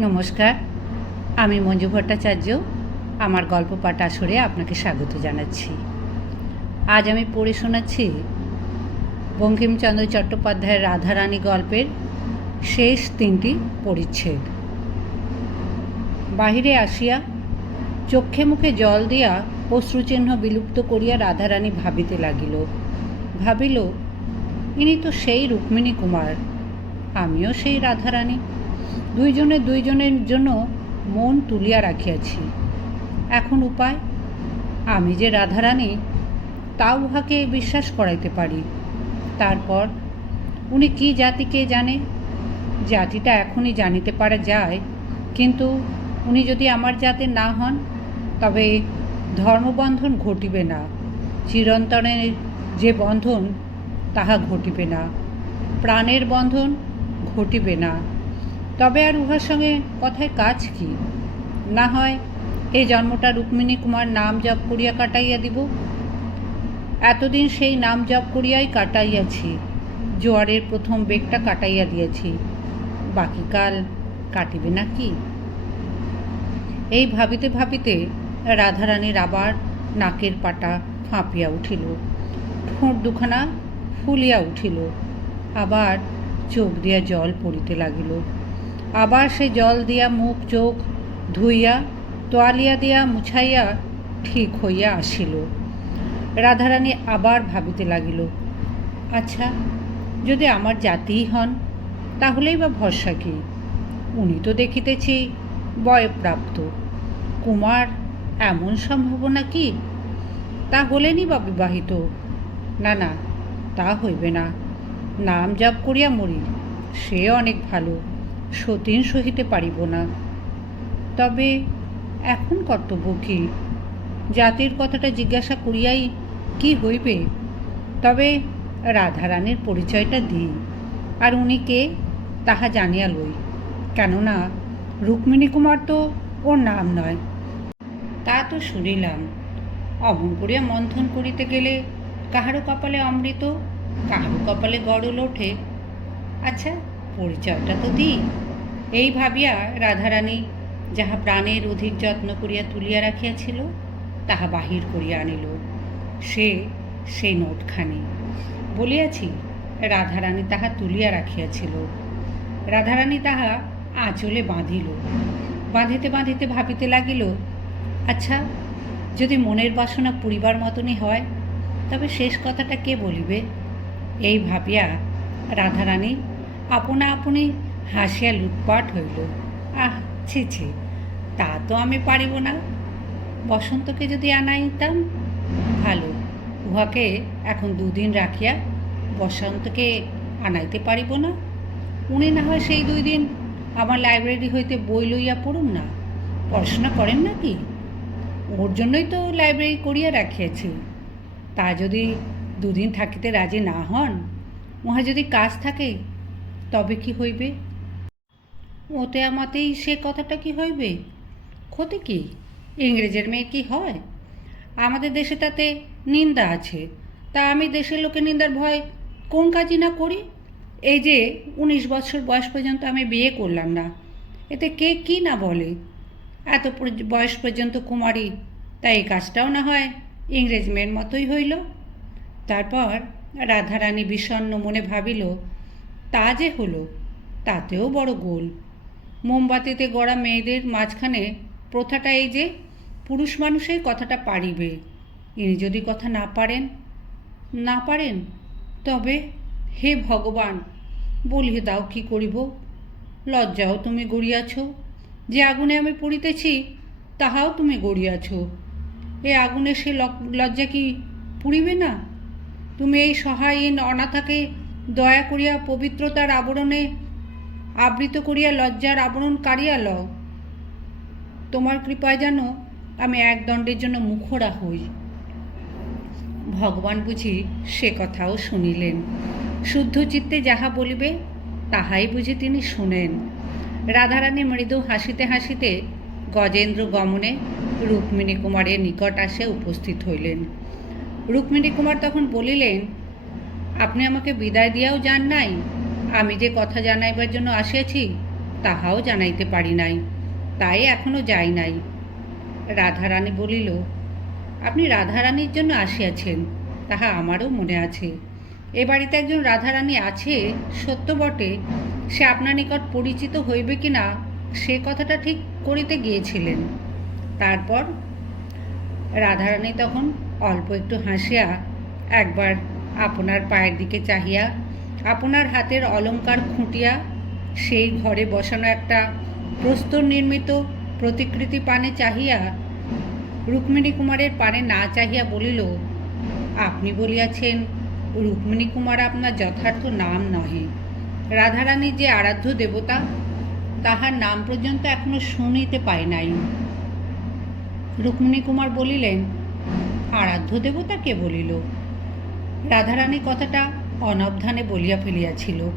নমস্কার, আমি মঞ্জু ভট্টাচার্য, আমার গল্প পাঠ আসরে আপনাকে স্বাগত জানাচ্ছি। আজ আমি পড়ে শোনাচ্ছি বঙ্কিমচন্দ্র চট্টোপাধ্যায়ের রাধারানী গল্পের শেষ তিনটি পরিচ্ছেদ। বাহিরে আসিয়া চক্ষে মুখে জল দিয়া অশ্রুচিহ্ন বিলুপ্ত করিয়া রাধারানী ভাবিতে লাগিল। ভাবিল, ইনি তো সেই রুক্মিণী কুমার, আমিও সেই রাধারানী। দুইজনে দুইজনের জন্য মন তুলিয়া রাখিয়াছি। এখন উপায়, আমি যে রাধারানী তা উহাকে বিশ্বাস করাইতে পারি। তারপর, উনি কি জাতিকে জানে? জাতিটা এখনই জানিতে পারা যায়, কিন্তু উনি যদি আমার জাতের না হন, তবে ধর্মবন্ধন ঘটিবে না। চিরন্তনের যে বন্ধন, তাহা ঘটিবে না। প্রাণের বন্ধন ঘটিবে না। তবে আর উহার সঙ্গে কথায় কাজ কি? না হয় এই জন্মটা রুক্মিণী কুমার নাম জপ করিয়া কাটাইয়া দিব। এতদিন সেই নাম জপ করিয়াই কাটাইয়াছি, জোয়ারের প্রথম বেগটা কাটাইয়া দিয়েছি বাকি কাল কাটিবে না কি এই ভাবিতে ভাবিতে রাধারানীর আবার নাকের পাটা ফাঁপিয়া উঠিল, ঠোঁট দুখানা ফুলিয়া উঠিল, আবার চোখ দিয়া জল পড়িতে লাগিল। আবার সে জল দিয়া মুখ চোখ ধুইয়া, তোয়ালিয়া দিয়া মুছাইয়া ঠিক হইয়া আসিল। রাধারানী আবার ভাবিতে লাগিল আচ্ছা যদি আমার জাতিই হন, তাহলেই বা ভরসা কি? উনি তো দেখিতেছি বয়প্রাপ্ত। কুমার এমন সম্ভাবনা কি? তা হলেনই বা বিবাহিত। না না, তা হইবে না। নাম জাপ করিয়া মরি, সে অনেক ভালো। সতীন সহিতে পারিব না। তবে এখন কর্তব্য কি? জাতির কথাটা জিজ্ঞাসা করিয়াই কি হইবে? তবে রাধারানীর পরিচয়টা দিই, আর উনি কে তাহা জানিয়া লই। কেননা রুক্মিণী কুমার তো ওর নাম নয়। তা তো শুনিলাম। অমন করিয়া মন্থন করিতে গেলে কাহারও কপালে অমৃত কাহারও কপালে গড়ল ওঠে। আচ্ছা পরিচয়টা তো দিই। এই ভাবিয়া রাধারানী যাহা প্রাণের অধিক যত্ন করিয়া তুলিয়া রাখিয়াছিল, তাহা বাহির করিয়া আনিল। সে সেই নোটখানি। বলিয়াছি, রাধারানী তাহা তুলিয়া রাখিয়াছিল। রাধারানী তাহা আঁচলে বাঁধিল। বাঁধিতে বাঁধিতে ভাবিতে লাগিল আচ্ছা যদি মনের বাসনা পুরিবার মতনই হয়, তবে শেষ কথাটা কে বলিবে? এই ভাবিয়া রাধারানী আপনা আপনি হাসিয়া লুটপাট হইল। আহ, ছি ছি, তা তো আমি পারিব না। বসন্তকে যদি আনাইতাম, ভালো। উহাকে এখন দুদিন রাখিয়া বসন্তকে আনাইতে পারিব না। উনি না হয় সেই দুই দিন আমার লাইব্রেরি হইতে বই লইয়া পড়ুন না। পড়াশোনা করেন নাকি? ওর জন্যই তো লাইব্রেরি করিয়া রাখিয়াছি। তা যদি দুদিন থাকিতে রাজি না হন, উহা যদি কাজ থাকে তবে কি হইবে? ওতে আমাতেই সে কথাটা কি হইবে? ক্ষতি কি? ইংরেজের মেয়ে কি হয়? আমাদের দেশে তাতে নিন্দা আছে। তা আমি দেশের লোকে নিন্দার ভয় কোন কাজই না করি? এই যে উনিশ বছর বয়স পর্যন্ত আমি বিয়ে করলাম না। এতে কে কি না বলে? এত বয়স পর্যন্ত কুমারী, তাই এই কাজটাও না হয়। ইংরেজ মেয়ের মতোই হইল। তারপর রাধারানী বিষণ্ণ মনে ভাবিল তা যে হলো, তাতেও বড় গোল। মোমবাতিতে গড়া মেয়েদের মাঝখানে প্রথাটা এই যে, পুরুষ মানুষই কথাটা পারিবে। ইনি যদি কথা না পারেন না পারেন, তবে হে ভগবান, বলিয়ে দাও কি করিব? লজ্জাও তুমি গড়িয়াছ, যে আগুনে আমি পড়িতেছি, তাহাও তুমি গড়িয়াছ। এ আগুনে সে লজ্জা কি পুড়িবে না? তুমি এই সহায়হীন অনাথাকে দয়া করিয়া পবিত্রতার আবরণে আবৃত করিয়া লজ্জার আবরণ কাড়িয়া লও। তোমার কৃপায় যেন আমি এক দণ্ডের জন্য মুখরা হই। ভগবান বুঝি সে কথাও শুনিলেন। শুদ্ধ চিত্তে যাহা বলিবে, তাহাই বুঝি তিনি শুনেন। রাধারানী মৃদু হাসিতে হাসিতে গজেন্দ্র গমনে রুক্মিণী কুমারের নিকট আসে উপস্থিত হইলেন। রুক্মিণী কুমার তখন বলিলেন আপনি আমাকে বিদায় দিয়াও যান নাই। আমি যে কথা জানাইবার জন্য আসিয়াছি, তাহাও জানাইতে পারি নাই। তাই এখনও যাই নাই। রাধারানী বলিল, আপনি রাধারানীর জন্য আসিয়াছেন, তাহা আমারও মনে আছে। এ বাড়িতে একজন রাধারানী আছে, সত্য বটে। সে আপনার নিকট পরিচিত হইবে কি না, সে কথাটা ঠিক করিতে গিয়েছিলেন। তারপর রাধারানী তখন অল্প একটু হাসিয়া একবার আপনার পায়ের দিকে চাহিয়া, আপনার হাতের অলঙ্কার খুঁটিয়া সেই ঘরে বসানো একটা প্রস্তর নির্মিত প্রতিকৃতি পানে চাহিয়া রুক্মিণী কুমারের পানে না চাহিয়া বলিল, আপনি বলিয়াছেন, রুক্মিণী কুমার আপনার যথার্থ নাম নহে। রাধারানী যে আরাধ্য দেবতা, তাহার নাম পর্যন্ত এখনও শুনিতে পাই নাই। রুক্মিণী কুমার বলিলেন, আরাধ্য দেবতা কে বলিল? রাধারানী কথাটা অনবধানে বলিয়া ফেলিয়াছিল।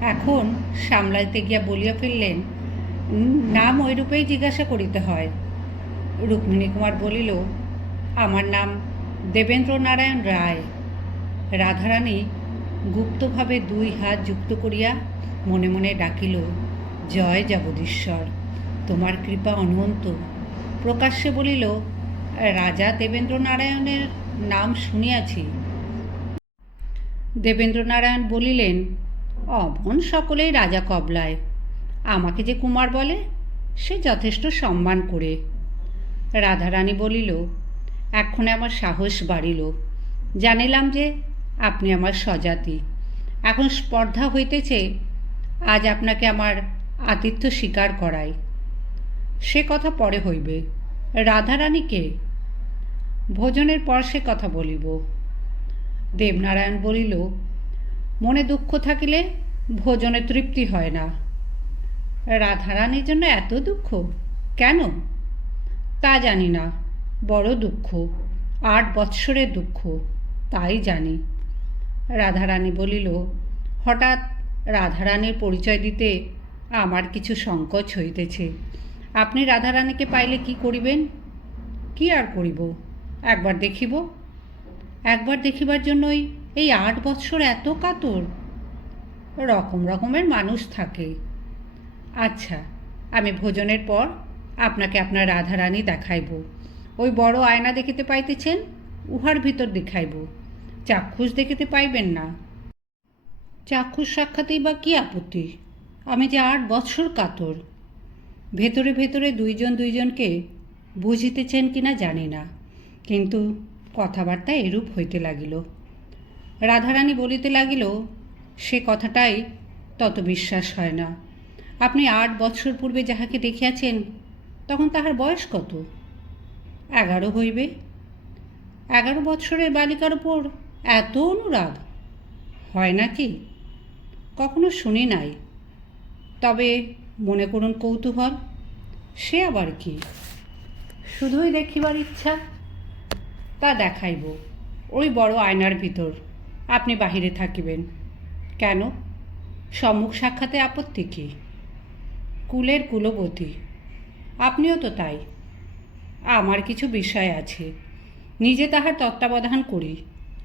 এখন সামলাইতে গিয়া বলিয়া ফেললেন "উম, নাম ওইরূপেই জিজ্ঞাসা করিতে হয়। রুক্মিণী কুমার বলিল আমার নাম দেবেন্দ্র নারায়ণ রায়। রাধারানী গুপ্তভাবে দুই হাত যুক্ত করিয়া মনে মনে ডাকিল জয় জগদীশ্বর তোমার কৃপা অনন্ত। প্রকাশ্যে বলিল রাজা দেবেন্দ্র নারায়ণের নাম শুনিয়াছি। দেবেন্দ্রনারায়ণ বলিলেন অমন সকলেই রাজা কবলায়। আমাকে যে কুমার বলে, সে যথেষ্ট সম্মান করে। রাধারানী বলিল, এক্ষণে আমার সাহস বাড়িল। জানিলাম যে আপনি আমার স্বজাতি। এখন স্পর্ধা হইতেছে, আজ আপনাকে আমার আতিথ্য স্বীকার করাই। সে কথা পরে হইবে। রাধারানীকে ভোজনের পর সে কথা বলিব। দেবনারায়ণ বলিল, মনে দুঃখ থাকিলে ভোজনে তৃপ্তি হয় না। রাধারানীর জন্য এত দুঃখ? কেন? তা জানি না, বড় দুঃখ, আট বৎসরের দুঃখ, তাই জানি। রাধারানী বলিল, হঠাৎ রাধারানীর পরিচয় দিতে আমার কিছু সংকোচ হইতেছে। আপনি রাধারানীকে পাইলে কি করিবেন? কি আর করিব? একবার দেখিব। একবার দেখিবার জন্যই এই আট বৎসর এত কাতর। রকম রকমের মানুষ থাকে। আচ্ছা আমি ভোজনের পর আপনাকে আপনার রাধারানী দেখাইব। ওই বড় আয়না দেখিতে পাইতেছেন, উহার ভিতর দেখাইব। চাক্ষুষ দেখিতে পাইবেন না। চাক্ষুষ সাক্ষাতেই বা কী আপত্তি? আমি যে আট বৎসর কাতর। ভেতরে ভেতরে দুইজন দুইজনকে বুঝিতেছেন কিনা জানি না। কিন্তু কথাবার্তা এরূপ হইতে লাগিল। রাধারানী বলিতে লাগিল, সে কথাটাই তত বিশ্বাস হয় না। আপনি আট বৎসর পূর্বে যাহাকে দেখিয়াছেন, তখন তাহার বয়স কত? এগারো হইবে। এগারো বৎসরের বালিকার উপর এত অনুরাগ? হয় নাকি কখনো শুনি নাই। তবে মনে করুন কৌতূহল, সে আবার কি? শুধুই দেখিবার ইচ্ছা। তা দেখাইব। ওই বড় আয়নার ভিতর আপনি বাহিরে থাকিবেন। কেন? সম্মুখ সাক্ষাতে আপত্তি কি? কুলের কুলবতী, আপনিও তো তাই। আমার কিছু বিষয় আছে। নিজে তাহার তত্ত্বাবধান করি।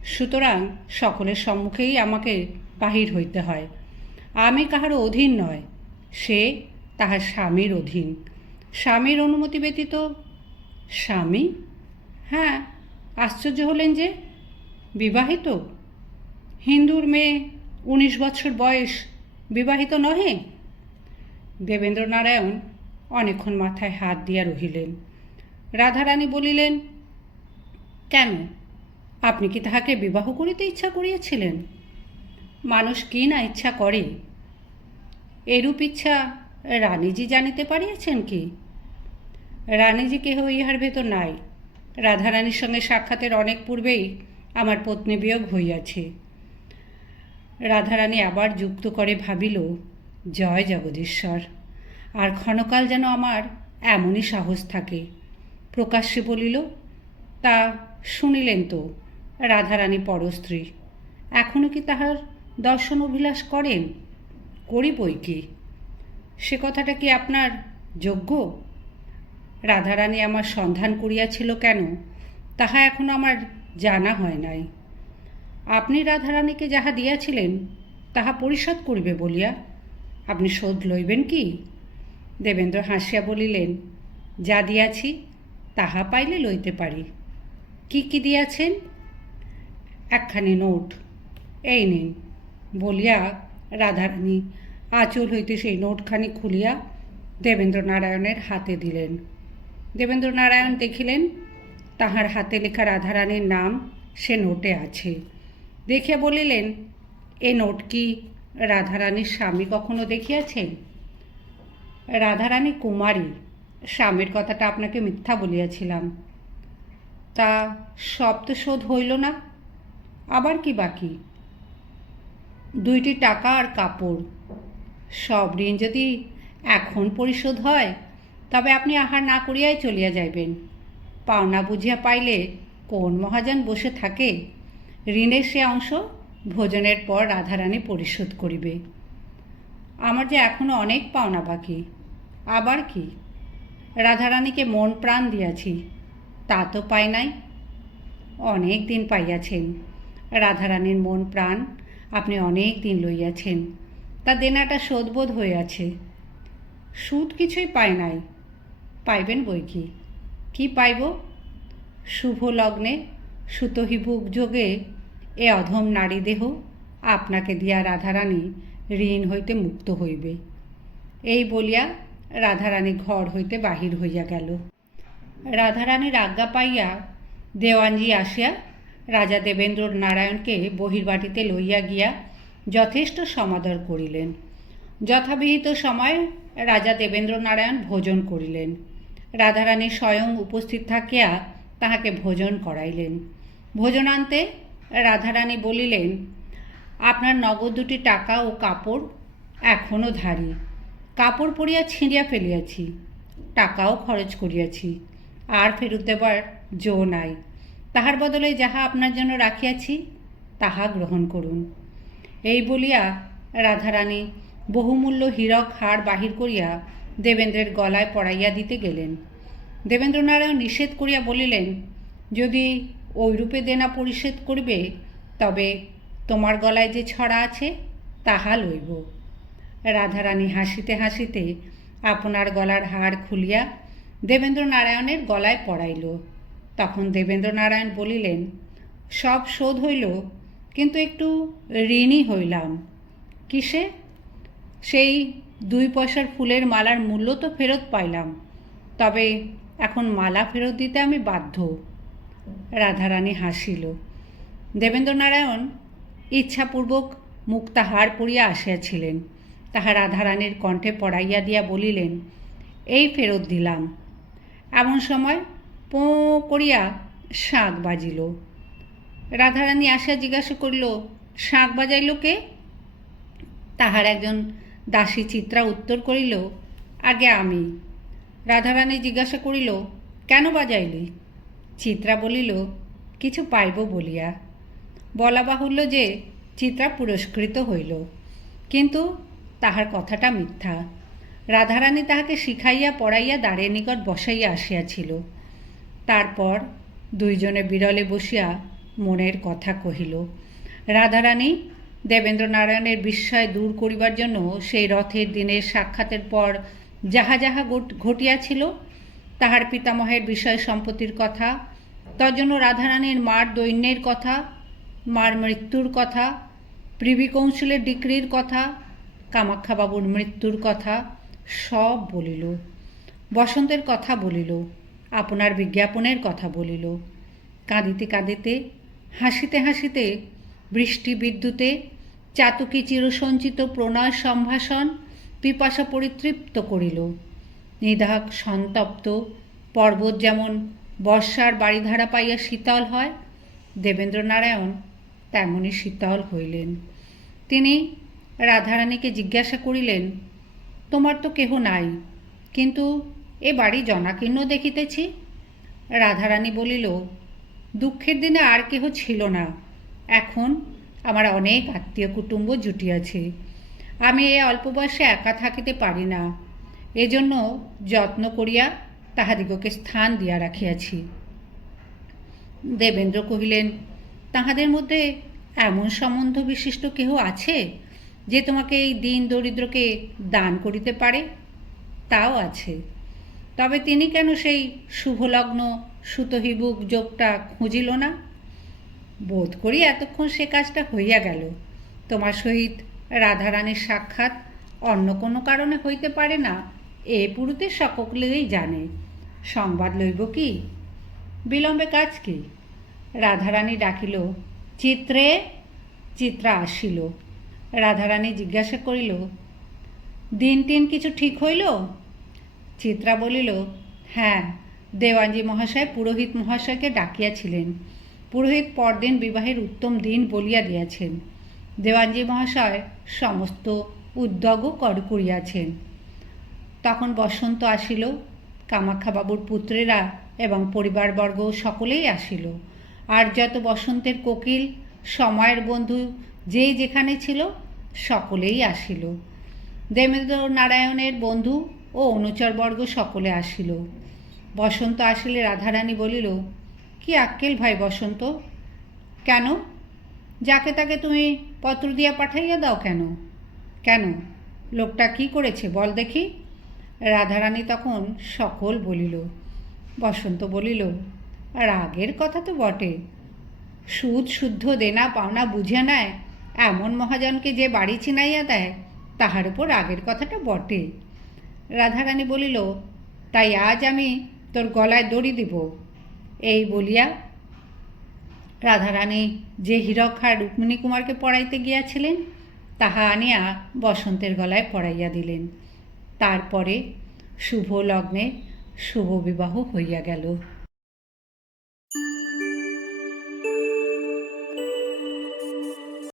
সুতরাং সকলের সম্মুখেই আমাকে বাহির হইতে হয়। আমি কাহার অধীন নয়, সে তাহার স্বামীর অধীন। স্বামীর অনুমতি ব্যতীত স্বামী? হ্যাঁ আশ্চর্য হলেন যে বিবাহিত? হিন্দুর মেয়ে উনিশ বছর বয়স, বিবাহিত নহে? দেবেন্দ্রনারায়ণ অনেকক্ষণ মাথায় হাত দিয়া রহিলেন। রাধারানী বলিলেন, কেন? আপনি কি তাহাকে বিবাহ করিতে ইচ্ছা করিয়াছিলেন? মানুষ কি না ইচ্ছা করে? এরূপ ইচ্ছা রানীজি জানিতে পারিয়াছেন কি? রানীজি কেহ ইহার ভেতর নাই। রাধারানীর সঙ্গে সাক্ষাতের অনেক পূর্বেই আমার পত্নী বিয়োগ হইয়াছে। রাধারানী আবার যুক্ত করে ভাবিল, জয় জগদীশ্বর, আর ক্ষণকাল যেন আমার এমনই সাহস থাকে। প্রকাশ্যে বলিল, তা শুনিলেন তো, রাধারানী পরস্ত্রী এখনও কি তাহার দর্শন অভিলাষ করেন? করি বই কি? সে কথাটা কি আপনার যোগ্য? রাধারানী আমার সন্ধান করিয়াছিল কেন, তাহা এখনও আমার জানা হয় নাই। আপনি রাধারানীকে যাহা দিয়াছিলেন, তাহা পরিশোধ করিবে বলিয়া আপনি শোধ লইবেন কি? দেবেন্দ্র হাসিয়া বলিলেন, যা দিয়াছি, তাহা পাইলে লইতে পারি। কি কি দিয়াছেন? একখানি নোট। এই নিন। বলিয়া রাধারানী আঁচল হইতে সেই নোটখানি খুলিয়া দেবেন্দ্র নারায়ণের হাতে দিলেন। দেবেন্দ্র নারায়ণ দেখিলেন, তাহার হাতে লেখা রাধারানীর নাম সে নোটে আছে। দেখে বলিলেন, এ নোট কি রাধারানীর স্বামী কখনো দেখিয়াছেন? রাধারানী কুমারী, স্বামীর কথাটা আপনাকে মিথ্যা বলিয়াছিলাম। তা সব তো শোধ হইল না, আবার কি বাকি? দুইটি টাকা আর কাপড়। সব ঋণ যদি এখন পরিশোধ হয় তবে আপনি আহার না করিয়াই চলিয়া যাইবেন। পাওনা বুঝিয়া পাইলে কোন মহাজন বসে থাকে? ঋণের সে অংশ ভোজনের পর রাধারানী পরিশোধ করিবে। আমার যে এখনও অনেক পাওনা বাকি, আবার কি? রাধারানীকে মন প্রাণ দিয়াছি, তা তো পাই নাই। অনেক দিন পাইয়াছেন, রাধারানীর মন প্রাণ আপনি অনেক দিন লইয়াছেন, তা দেনাটা শোধবোধ হইয়াছে। সুদ কিছুই পায় নাই পাইবেন বই কি? কি পাইব? শুভ লগ্নে সুতহিভুগ যোগে এ অধম নারী দেহ আপনাকে দিয়া রাধারানী ঋণ হইতে মুক্ত হইবে। এই বলিয়া রাধারানী ঘর হইতে বাহির হইয়া গেল। রাধারানীর আজ্ঞা পাইয়া দেওয়ানজি আসিয়া রাজা দেবেন্দ্র নারায়ণকে বহির্বাটিতে লইয়া গিয়া যথেষ্ট সমাদর করিলেন। যথাবিহিত সময়ে রাজা দেবেন্দ্র নারায়ণ ভোজন করিলেন। রাধারানী স্বয়ং উপস্থিত থাকিয়া তাহাকে ভোজন করাইলেন। ভোজনান্তে রাধারানী বলিলেন, আপনার নগদ দুটি টাকা ও কাপড় এখনও ধারি। কাপড় পরিয়া ছিঁড়িয়া ফেলিয়াছি, টাকাও খরচ করিয়াছি, আর ফেরত দেবার জো নাই। তাহার বদলে যাহা আপনার জন্য রাখিয়াছি, তাহা গ্রহণ করুন। এই বলিয়া রাধারানী বহুমূল্য হীরক হার বাহির করিয়া দেবেন্দ্রের গলায় পড়াইয়া দিতে গেলেন। দেবেন্দ্রনারায়ণ নিষেধ করিয়া বলিলেন, যদি ওইরূপে দেনা পরিশোধ করিবে, তবে তোমার গলায় যে ছড়া আছে, তাহা লইব রাধারানী হাসিতে হাসিতে আপনার গলার হার খুলিয়া দেবেন্দ্রনারায়ণের গলায় পড়াইল তখন দেবেন্দ্রনারায়ণ বলিলেন, সব শোধ হইল, কিন্তু একটু ঋণী হইলাম। কিসে? সেই দুই পয়সার ফুলের মালার মূল্য তো ফেরত পাইলাম। তবে এখন মালা ফেরত দিতে আমি বাধ্য। রাধারানী হাসিল। দেবেন্দ্র নারায়ণ ইচ্ছাপূর্বক মুক্তাহার পরিয়া আসিয়াছিলেন। তাহা রাধারানীর কণ্ঠে পড়াইয়া দিয়া বলিলেন, এই ফেরত দিলাম। এমন সময় পোঁ করিয়া শাঁখ বাজিল। রাধারানী আসিয়া জিজ্ঞাসা করিল, শাঁখ বাজাইল কে? তাহার একজন দাসী চিত্রা উত্তর করিল, আগে আমি। রাধারানী জিজ্ঞাসা করিল, কেন বাজাইলি? চিত্রা বলিল, কিছু পাইব বলিয়া। বলা বাহুল্য যে চিত্রা পুরস্কৃত হইল, কিন্তু তাহার কথাটা মিথ্যা। রাধারানী তাহাকে শিখাইয়া পড়াইয়া দ্বারের নিকট বসাইয়া আসিয়াছিল। তারপর দুইজনে বিরলে বসিয়া মনের কথা কহিল রাধারানী দেবেন্দ্র নারায়ণের বিস্ময় দূর করিবার জন্য সেই রথের দিনের সাক্ষাতের পর যাহা যাহা ঘটিয়াছিল, তাহার পিতামহের বিষয় সম্পত্তির কথা তজ্জন্য রাধারানীর মার দৈন্যের কথা, মার মৃত্যুর কথা, প্রিভি কৌশলের ডিক্রির কথা কামাখ্যাবাবুর মৃত্যুর কথা সব বলিল। বসন্তের কথা বলিল, আপনার বিজ্ঞাপনের কথা বলিল। কাঁদিতে কাঁদিতে, হাসিতে হাসিতে বৃষ্টি বিদ্যুতে চাতকি চিরসঞ্চিত প্রণয় সম্ভাষণ পিপাসা পরিতৃপ্ত করিল। নিধাক সন্তপ্ত, পর্বত যেমন বর্ষার বাড়িধারা পাইয়া শীতল হয় দেবেন্দ্র নারায়ণ তেমনই শীতল হইলেন। তিনি রাধারানীকে জিজ্ঞাসা করিলেন, তোমার তো কেহ নাই, কিন্তু এ বাড়ি জনাকীর্ণ দেখিতেছি? রাধারানী বলিল, দুঃখের দিনে আর কেহ ছিল না এখন আমার অনেক আত্মীয় কুটুম্ব জুটিয়াছে আমি এ অল্প বয়সে একা থাকিতে পারি না। এজন্য যত্ন করিয়া তাহাদিগকে স্থান দিয়া রাখিয়াছি। দেবেন্দ্র কহিলেন, তাহাদের মধ্যে এমন সম্বন্ধ বিশিষ্ট কেহ আছে যে তোমাকে এই দিন দরিদ্রকে দান করিতে পারে? তাও আছে। তবে তিনি কেন সেই শুভলগ্ন সুতহিবুক যোগটা খুঁজিল না? বোধ করি এতক্ষণ সে কাজটা হইয়া গেল। তোমার সহিত রাধারানীর সাক্ষাৎ অন্য কোনো কারণে হইতে পারে না, এ পুরুতে সকলেই জানে। সংবাদ লইব কি? বিলম্বে কাজ কি? রাধারানী ডাকিল, চিত্রে? চিত্রা আসিল। রাধারানী জিজ্ঞাসা করিল, দিন টিন কিছু ঠিক হইল? চিত্রা বলিল হ্যাঁ দেওয়ানজি মহাশয় পুরোহিত মহাশয়কে ডাকিয়াছিলেন। পুরোহিত পরদিন বিবাহের উত্তম দিন বলিয়া দিয়াছেন। দেওয়ানজি মহাশয় সমস্ত উদ্যোগও কর করিয়াছেন। তখন বসন্ত আসিল, কামাখ্যাবাবুর পুত্রেরা এবং পরিবারবর্গ সকলেই আসিল। আর যত বসন্তের কোকিল, সময়ের বন্ধু যেই যেখানে ছিল, সকলেই আসিল। দেবেন্দ্র নারায়ণের বন্ধু ও অনুচরবর্গ সকলে আসিল। বসন্ত আসিলে রাধারানী বলিল কি আক্কেল ভাই বসন্ত? কেন? যাকে তাকে তুমি পত্র দিয়া পাঠাইয়া দাও কেন? কেন? লোকটা কি করেছে বল দেখি। রাধারানী তখন সকল বলিল, বসন্ত বলিল, রাগের কথা তো বটে। সুদ শুদ্ধ দেনা পাওনা বুঝে নেয়, এমন মহাজনকে যে বাড়ি চিনাইয়া দেয়, তাহার উপর রাগের কথাটা বটে। রাধারানী বলিল, তাই আজ আমি তোর গলায় দড়ি দিব। এই বলিয়া রাধারানী যে হীরক্ষা রুক্মিণী কুমারকে পড়াইতে গিয়াছিলেন, তাহা আনিয়া বসন্তের গলায় পড়াইয়া দিলেন। তারপরে শুভ লগ্নে শুভ বিবাহ হইয়া গেল।